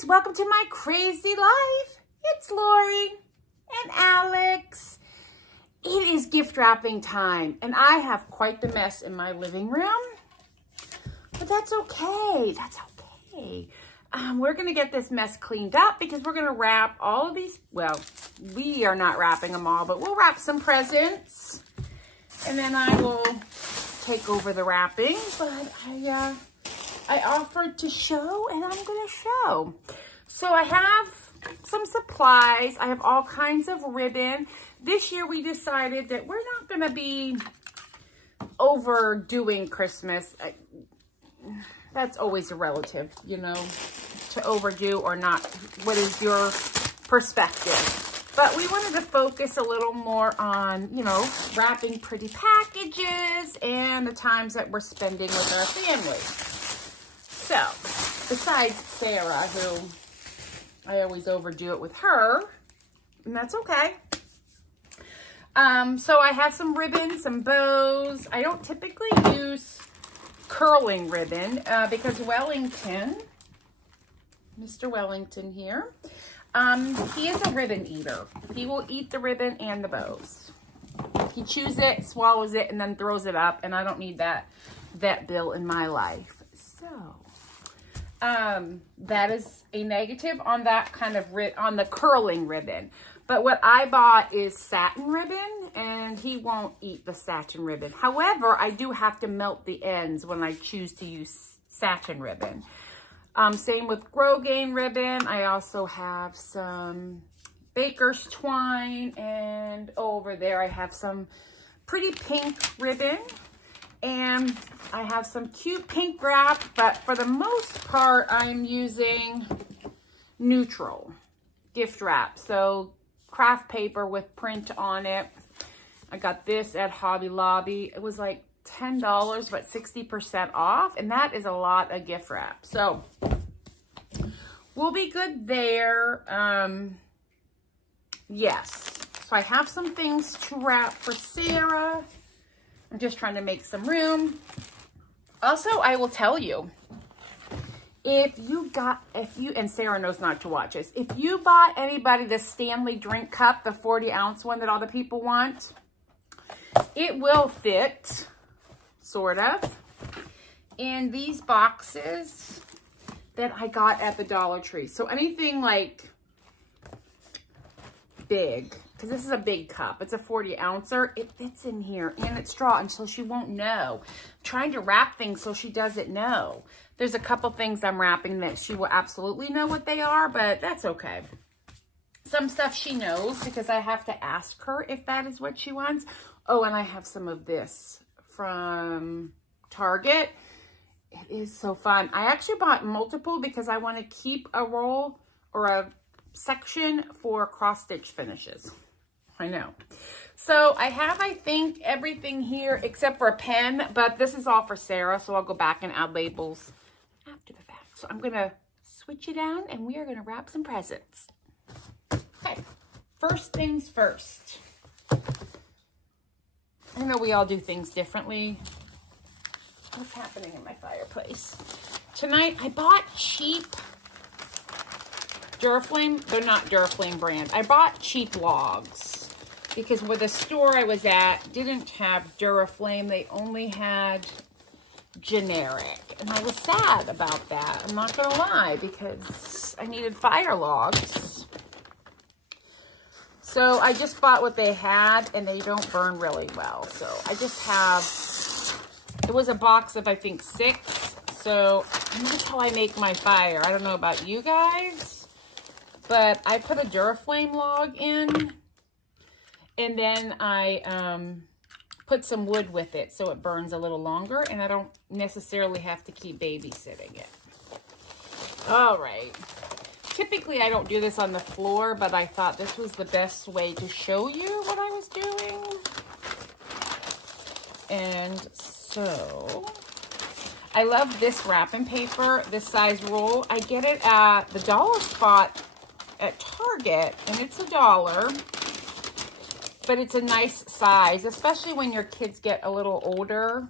guys, welcome to my crazy life. It's Lori and Alex. It is gift wrapping time and I have quite the mess in my living room, but that's okay. That's okay. We're gonna get this mess cleaned up because we're gonna wrap all of these. Well, we are not wrapping them all, but we'll wrap some presents and then I will take over the wrapping. But I offered to show and I'm gonna show. So I have some supplies. I have all kinds of ribbon. This year we decided that we're not gonna be overdoing Christmas. That's always a relative, you know, to overdo or not. What is your perspective? But we wanted to focus a little more on, you know, wrapping pretty packages and the times that we're spending with our family. So, besides Sarah, who I always overdo it with her, and that's okay. So I have some ribbon, some bows. I don't typically use curling ribbon because Wellington, Mr. Wellington here, he is a ribbon eater. He will eat the ribbon and the bows. He chews it, swallows it, and then throws it up, and I don't need that bill in my life. So, that is a negative on that kind of on the curling ribbon. But what I bought is satin ribbon, and he won't eat the satin ribbon. However, I do have to melt the ends when I choose to use satin ribbon. Same with Rogaine ribbon. I also have some baker's twine, and over there I have some pretty pink ribbon, and I have some cute pink wrap, but for the most part I'm using neutral gift wrap. So craft paper with print on it. I got this at Hobby Lobby. It was like $10, but 60% off, and that is a lot of gift wrap. So we'll be good there. Yes. So I have some things to wrap for Sarah. I'm just trying to make some room. Also, I will tell you, and Sarah knows not to watch this, if you bought anybody the Stanley drink cup, the 40-ounce one that all the people want, it will fit, sort of, in these boxes that I got at the Dollar Tree. So anything like big, because this is a big cup. It's a 40-ouncer. It fits in here, and it's straw, and so she won't know. I'm trying to wrap things so she doesn't know. There's a couple things I'm wrapping that she will absolutely know what they are, but that's okay. Some stuff she knows because I have to ask her if that is what she wants. Oh, and I have some of this from Target. It is so fun. I actually bought multiple because I want to keep a roll or a section for cross-stitch finishes. I know. So I have, I think, everything here except for a pen, but this is all for Sarah, so I'll go back and add labels after the fact. So I'm going to switch it down, and we are going to wrap some presents. Okay, first things first. I know we all do things differently. What's happening in my fireplace? Tonight, I bought cheap Duraflame. They're not Duraflame brand. I bought cheap logs because where the store I was at didn't have Duraflame. They only had generic. And I was sad about that. I'm not going to lie, because I needed fire logs. So I just bought what they had, and they don't burn really well. So I just have, it was a box of, I think, 6. So that's how I make my fire. I don't know about you guys, but I put a Duraflame log in, and then I put some wood with it so it burns a little longer, and I don't necessarily have to keep babysitting it. All right. Typically, I don't do this on the floor, but I thought this was the best way to show you what I was doing. And so, I love this wrapping paper, this size roll. I get it at the dollar spot at Target, and it's $1. But it's a nice size, especially when your kids get a little older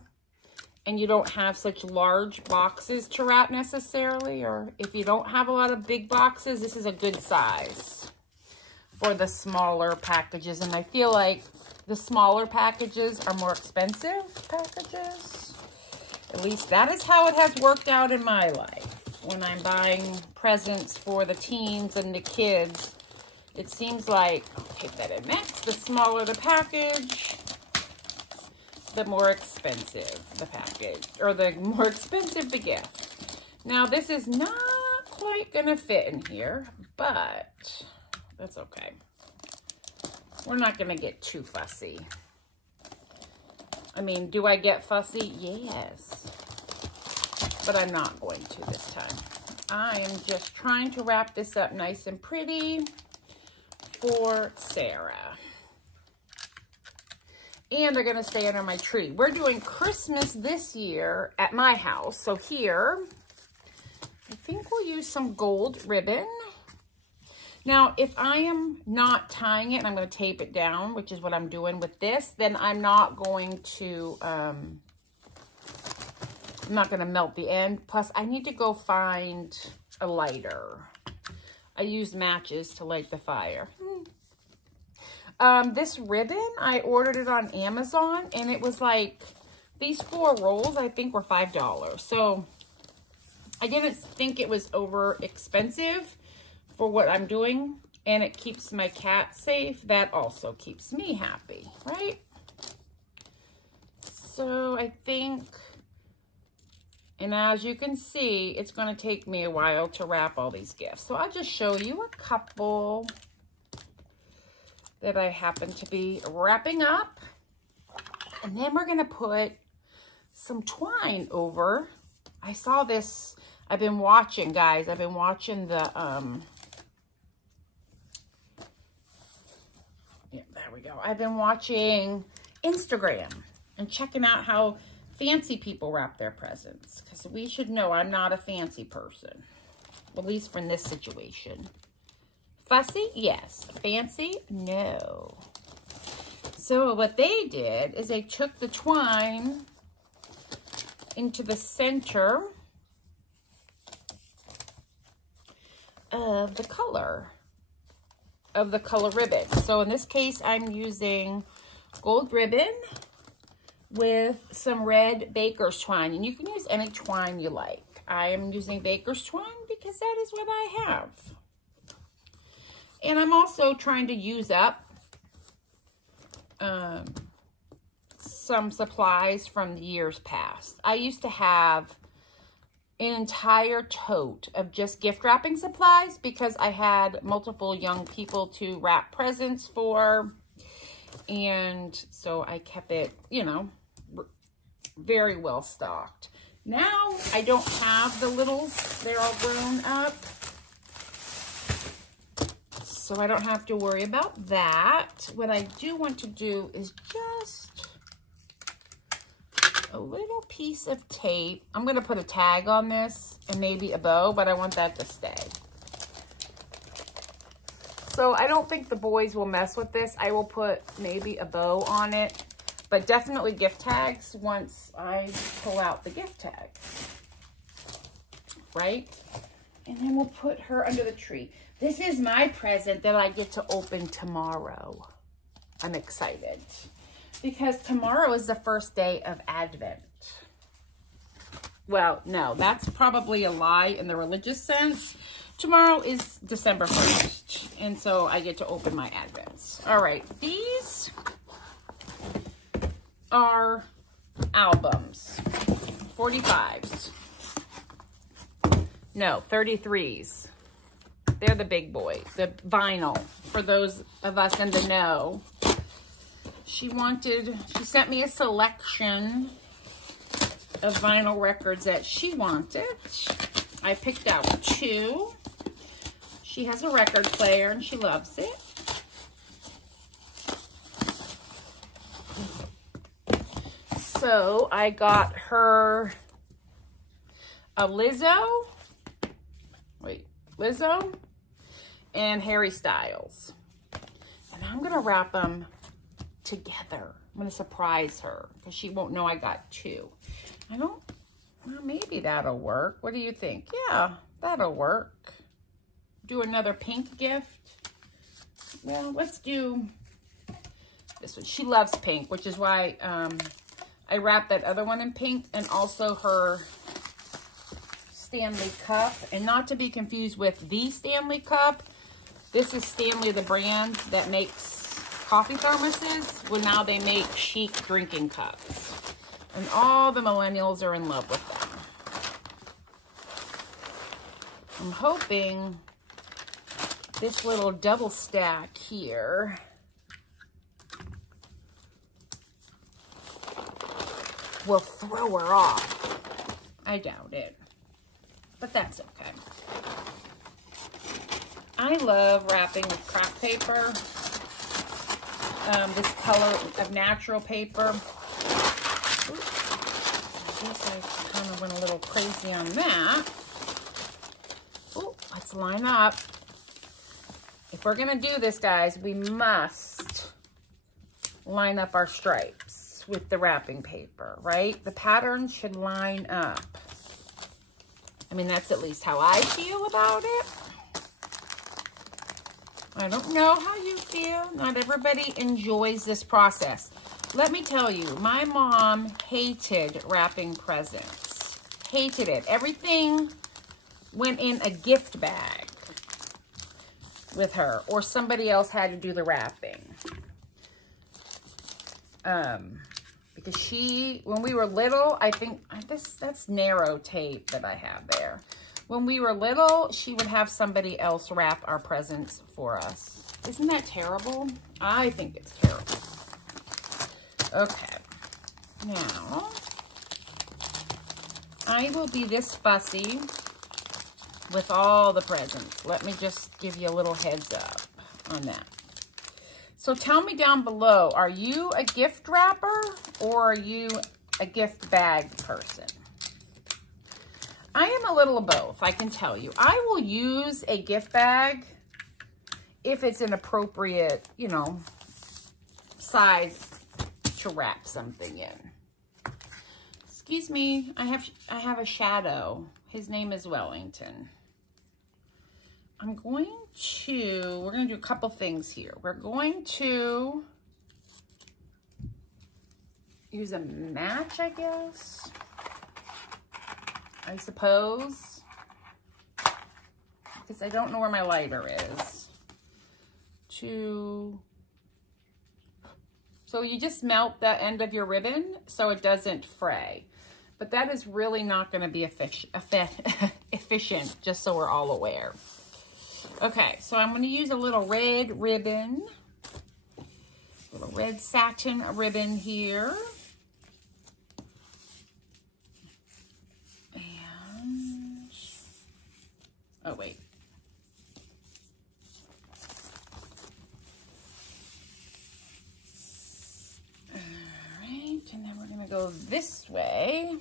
and you don't have such large boxes to wrap necessarily, or if you don't have a lot of big boxes, this is a good size for the smaller packages. And I feel like the smaller packages are more expensive packages. At least that is how it has worked out in my life. When I'm buying presents for the teens and the kids, it seems like, I'll take that in next, the smaller the package, the more expensive the package, or the more expensive the gift. Now, this is not quite gonna fit in here, but that's okay. We're not gonna get too fussy. I mean, do I get fussy? Yes. But I'm not going to this time. I am just trying to wrap this up nice and pretty for Sarah. And they're gonna stay under my tree. We're doing Christmas this year at my house. So here, I think we'll use some gold ribbon. Now, if I am not tying it and I'm going to tape it down, which is what I'm doing with this, then I'm not going to, I'm not going to melt the end. Plus, I need to go find a lighter. I used matches to light the fire. This ribbon, I ordered it on Amazon, and it was like, these 4 rolls, I think, were $5. So, I didn't think it was over expensive for what I'm doing, and it keeps my cat safe. That also keeps me happy, right? So I think, and as you can see, it's going to take me a while to wrap all these gifts. So I'll just show you a couple that I happen to be wrapping up, and then we're going to put some twine over. I saw this, I've been watching, guys, I've been watching the, yeah, there we go. I've been watching Instagram and checking out how fancy people wrap their presents. Because we should know I'm not a fancy person. At least in this situation. Fussy? Yes. Fancy? No. So what they did is they took the twine into the center of the color ribbon. So in this case, I'm using gold ribbon with some red baker's twine. And you can use any twine you like. I am using baker's twine because that is what I have. And I'm also trying to use up some supplies from the years past. I used to have an entire tote of just gift wrapping supplies because I had multiple young people to wrap presents for. And so I kept it, you know, very well stocked. Now I don't have the littles. They're all grown up. So I don't have to worry about that. What I do want to do is just a little piece of tape. I'm going to put a tag on this and maybe a bow, but I want that to stay. So I don't think the boys will mess with this. I will put maybe a bow on it, but definitely gift tags once I pull out the gift tags. Right? And then we'll put her under the tree. This is my present that I get to open tomorrow. I'm excited. Because tomorrow is the first day of Advent. Well, no, that's probably a lie in the religious sense. Tomorrow is December 1st. And so I get to open my Advents. All right, these are albums. 45s. No, 33s. They're the big boys. The vinyl. For those of us in the know. She sent me a selection of vinyl records that she wanted. I picked out 2. She has a record player and she loves it. So I got her a Lizzo and Harry Styles. And I'm going to wrap them together. I'm going to surprise her because she won't know I got 2. well, maybe that'll work. What do you think? Yeah, that'll work. Do another pink gift. Well, let's do this one. She loves pink, which is why I wrapped that other one in pink, and also her Stanley cup. And not to be confused with the Stanley cup. This is Stanley, the brand that makes coffee thermoses. Well, now they make chic drinking cups. And all the millennials are in love with them. I'm hoping this little double stack here will throw her off. I doubt it, but that's okay. I love wrapping with craft paper, this color of natural paper. Oops. I guess I kind of went a little crazy on that. Oh, let's line up. If we're going to do this, guys, we must line up our stripes with the wrapping paper, right? The pattern should line up. I mean, that's at least how I feel about it. I don't know how you feel. Not everybody enjoys this process. Let me tell you, my mom hated wrapping presents. Hated it. Everything went in a gift bag with her, or somebody else had to do the wrapping. Because she, when we were little, I think, that's narrow tape that I have there. When we were little, she would have somebody else wrap our presents for us. Isn't that terrible? I think it's terrible. Okay. Now, I will be this fussy with all the presents. Let me just give you a little heads up on that. So tell me down below, are you a gift wrapper or are you a gift bag person? I am a little of both, I can tell you. I will use a gift bag if it's an appropriate, you know, size to wrap something in. Excuse me, I have a shadow. His name is Wellington. we're going to do a couple things here. We're going to use a match, I guess, I suppose, because I don't know where my lighter is. So you just melt the end of your ribbon so it doesn't fray. But that is really not going to be efficient, just so we're all aware. Okay, so I'm going to use a little red ribbon, a little red satin ribbon here. And, oh wait. All right, and then we're going to go this way.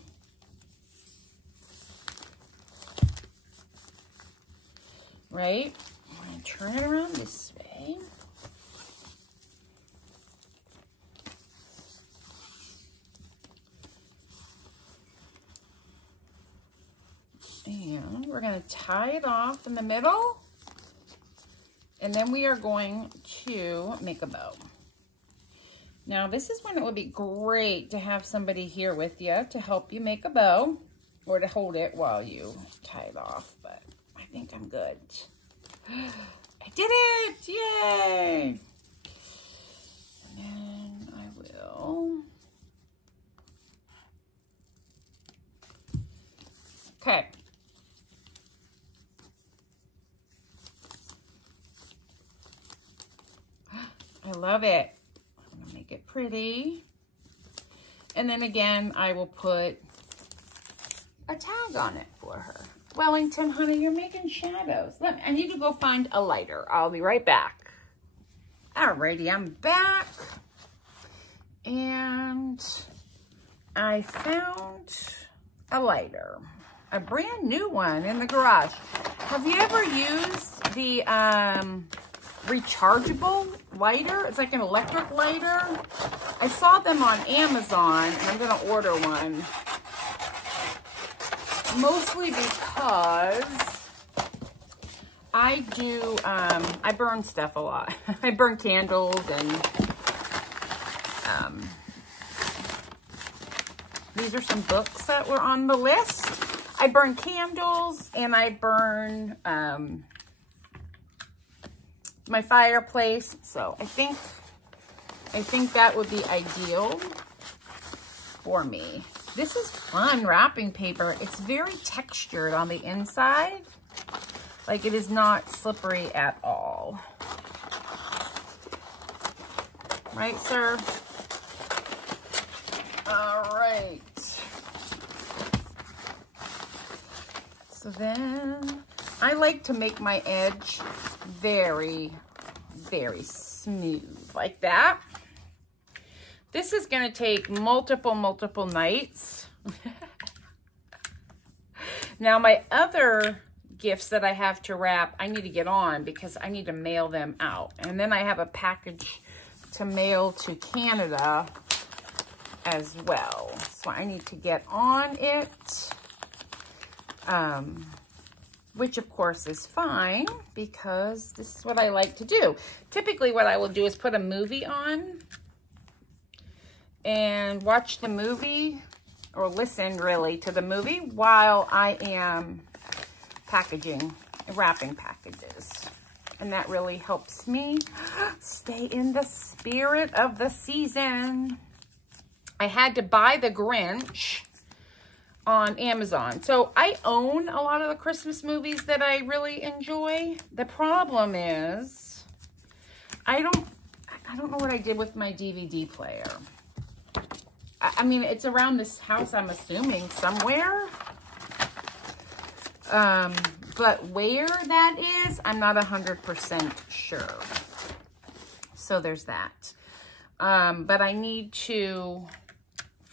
Right? I'm going to turn it around this way. And we're going to tie it off in the middle. And then we are going to make a bow. Now, this is when it would be great to have somebody here with you to help you make a bow or to hold it while you tie it off, but I think I'm good. I did it! Yay! And then I will... Okay. I love it. I'm gonna make it pretty. And then again, I will put a tag on it for her. Wellington, honey, you're making shadows. I need to go find a lighter. I'll be right back. Alrighty, I'm back. And I found a lighter. A brand new one in the garage. Have you ever used the rechargeable lighter? It's like an electric lighter. I saw them on Amazon, and I'm going to order one. Mostly because I do, I burn stuff a lot. I burn candles and these are some books that were on the list. I burn candles and I burn my fireplace. So I think that would be ideal for me. This is fun wrapping paper. It's very textured on the inside. Like it is not slippery at all. Right, sir? All right. So then I like to make my edge very, very smooth like that. This is going to take multiple nights. Now my other gifts that I have to wrap, I need to get on because I need to mail them out. And then I have a package to mail to Canada as well. So I need to get on it. Which of course is fine because this is what I like to do. Typically what I will do is put a movie on and watch the movie or listen really to the movie while I am wrapping packages. And that really helps me stay in the spirit of the season. I had to buy The Grinch on Amazon. So I own a lot of the Christmas movies that I really enjoy. The problem is I don't know what I did with my DVD player. I mean, it's around this house, I'm assuming, somewhere. But where that is, I'm not 100% sure. So there's that. But I need to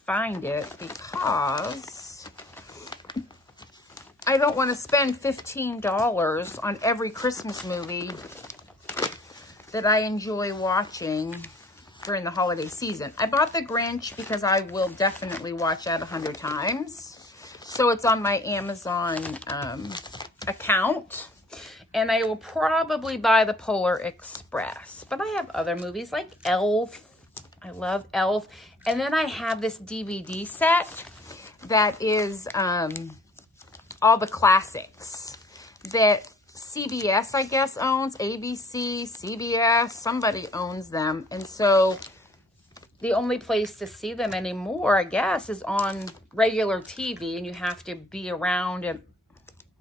find it because I don't want to spend $15 on every Christmas movie that I enjoy watching during the holiday season. I bought The Grinch because I will definitely watch that 100 times. So it's on my Amazon account. And I will probably buy the Polar Express. But I have other movies like Elf. I love Elf. And then I have this DVD set that is all the classics that CBS, I guess, owns. ABC, CBS, somebody owns them. And so the only place to see them anymore, I guess, is on regular TV. And you have to be around at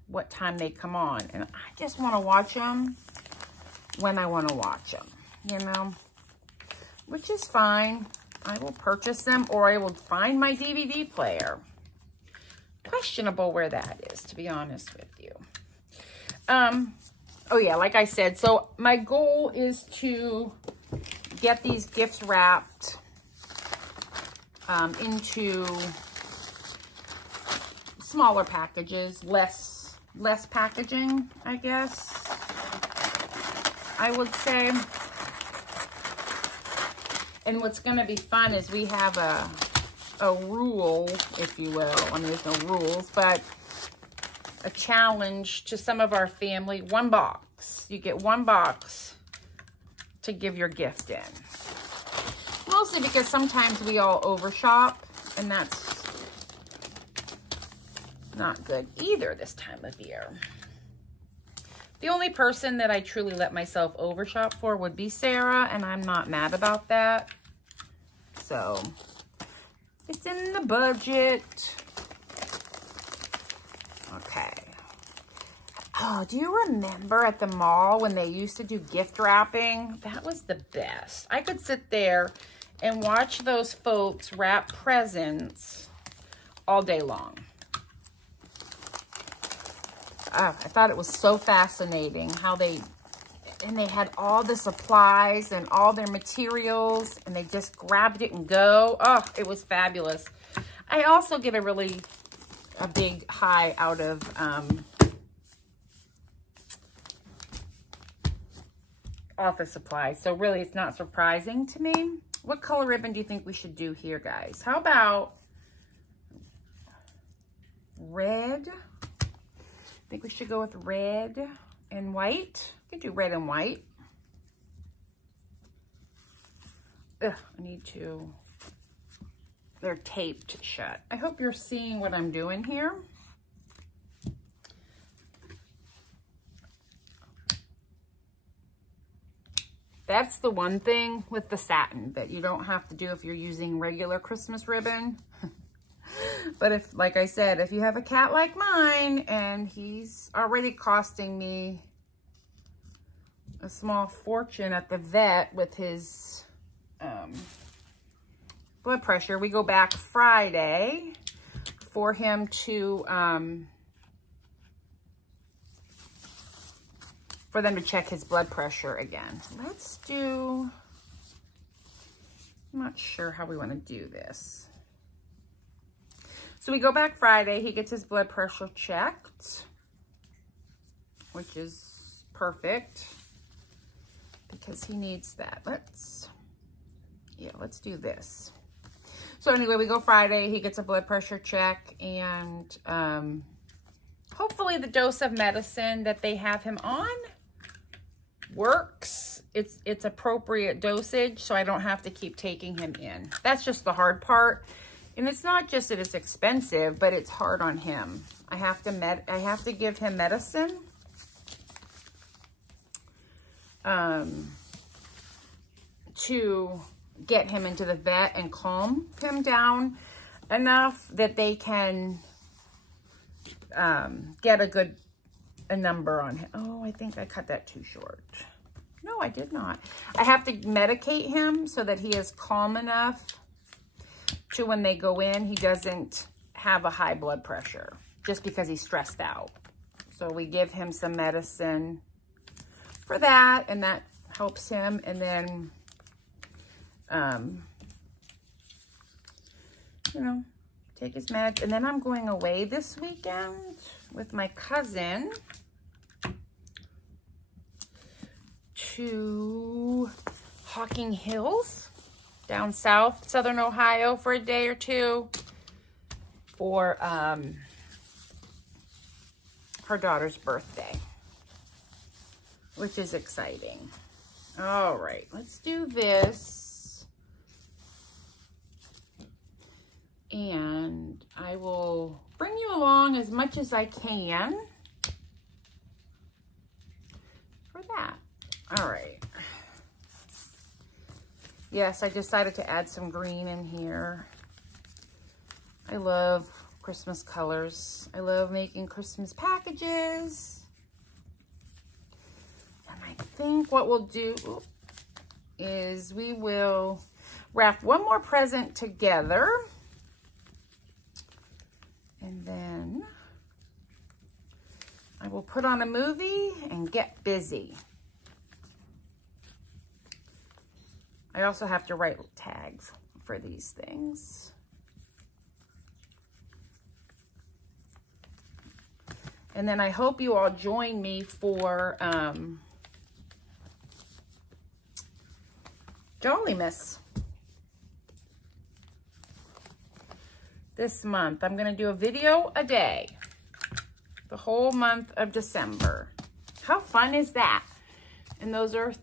what time they come on. And I just want to watch them when I want to watch them, you know, which is fine. I will purchase them or I will find my DVD player. Questionable where that is, to be honest with you. Oh yeah, like I said, so my goal is to get these gifts wrapped into smaller packages, less packaging, I guess I would say. And what's going to be fun is we have a rule, if you will. I mean, there's no rules, but a challenge to some of our family. 1 box. You get 1 box to give your gift in. Mostly because sometimes we all overshop, and that's not good either this time of year. The only person that I truly let myself overshop for would be Sarah, and I'm not mad about that. So, it's in the budget. Okay. Oh, do you remember at the mall when they used to do gift wrapping? That was the best. I could sit there and watch those folks wrap presents all day long. I thought it was so fascinating how they had all the supplies and all their materials and they just grabbed it and go. Oh, it was fabulous. I also get a big high out of office supplies. So really it's not surprising to me. What color ribbon do you think we should do here, guys? How about red. I think we should go with red and white. We could do red and white. Ugh, I need to, they're taped shut. I hope you're seeing what I'm doing here. That's the one thing with the satin that you don't have to do if you're using regular Christmas ribbon. But if, like I said, if you have a cat like mine and he's already costing me a small fortune at the vet with his blood pressure, we go back Friday for him to, for them to check his blood pressure again. Let's do, I'm not sure how we want to do this. So we go back Friday, he gets his blood pressure checked, which is perfect because he needs that. Let's do this. So anyway, we go Friday, he gets a blood pressure check, and hopefully the dose of medicine that they have him on works. It's appropriate dosage, so I don't have to keep taking him in. That's just the hard part. And it's not just that it's expensive, but it's hard on him. I have to give him medicine to get him into the vet and calm him down enough that they can get a number on him. Oh, I think I cut that too short. No, I did not. I have to medicate him so that he is calm enough to when they go in, he doesn't have a high blood pressure just because he's stressed out. So we give him some medicine for that, and that helps him. And then, you know, take his meds. And then I'm going away this weekend with my cousin to Hocking Hills down south, Southern Ohio, for a day or two for her daughter's birthday, which is exciting. All right, let's do this. And I will bring you along as much as I can for that. All right. Yes, I decided to add some green in here. I love Christmas colors. I love making Christmas packages. And I think what we'll do is we will wrap one more present together. And then I will put on a movie and get busy. I also have to write tags for these things. And then I hope you all join me for Jollymas this month. I'm going to do a video a day the whole month of December. How fun is that? And those are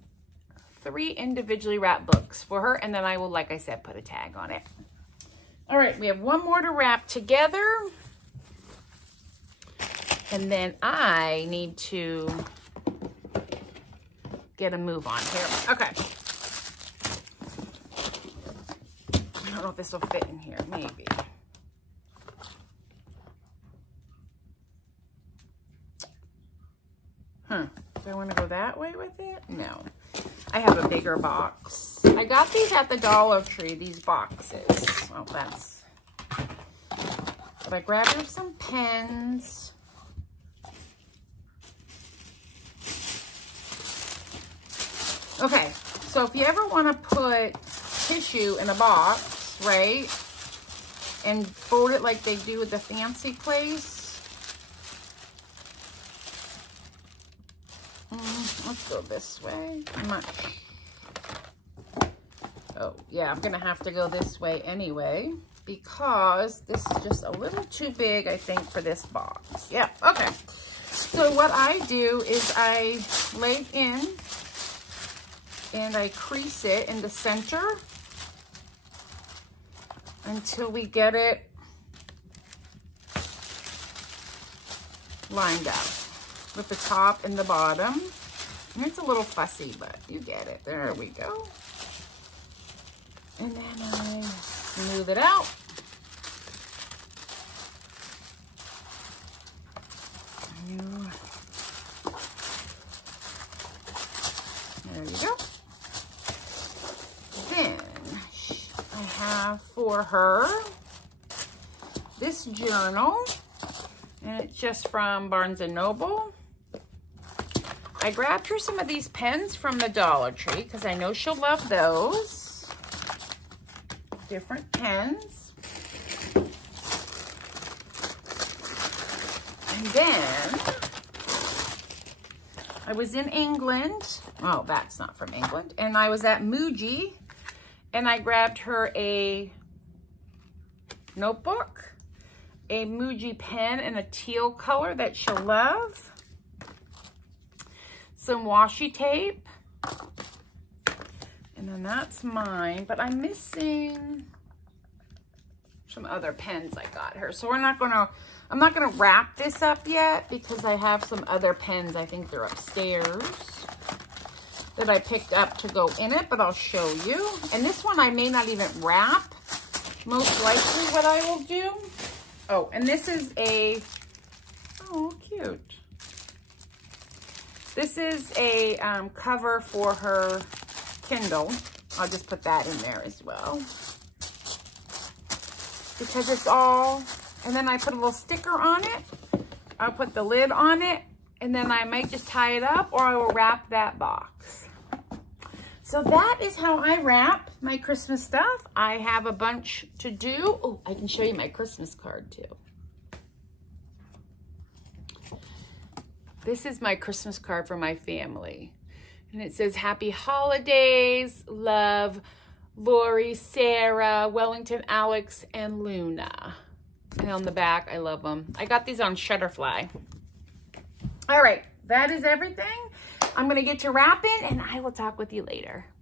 3 individually wrapped books for her, and then I will, like I said, put a tag on it. All right, we have one more to wrap together, and then I need to get a move on here. Okay. I don't know if this will fit in here, maybe. Do I want to go that way with it? No. I have a bigger box. I got these at the Dollar Tree, these boxes. Well, that's... But I grabbed her some pens. Okay, so if you ever want to put tissue in a box, right, and fold it like they do at the fancy place, let's go this way. I'm not... Oh, yeah, I'm going to have to go this way anyway. because this is just a little too big, I think, for this box. Yeah, okay. So what I do is I lay in and I crease it in the center until we get it lined up with the top and the bottom. And it's a little fussy, but you get it. There we go. And then I smooth it out. There you go. Then I have for her this journal, and it's just from Barnes & Noble. I grabbed her some of these pens from the Dollar Tree because I know she'll love those. Different pens. And then I was in England. Oh, that's not from England. And I was at Muji, and I grabbed her a notebook, a Muji pen in a teal color that she'll love, some washi tape, and then that's mine. But I'm missing some other pens I got her. So I'm not gonna wrap this up yet because I have some other pens. I think they're upstairs that I picked up to go in it, but I'll show you. And this one I may not even wrap. Most likely what I will do. Oh, and this is a, oh, cute. This is a cover for her Kindle. I'll just put that in there as well. Because it's all, and then I put a little sticker on it. I'll put the lid on it, and then I might just tie it up, or I will wrap that box. So that is how I wrap my Christmas stuff. I have a bunch to do. Oh, I can show you my Christmas card too. This is my Christmas card for my family. And it says, Happy Holidays, love, Lori, Sarah, Wellington, Alex, and Luna. And on the back, I love them. I got these on Shutterfly. All right, that is everything. I'm going to get to wrapping, and I will talk with you later. Bye.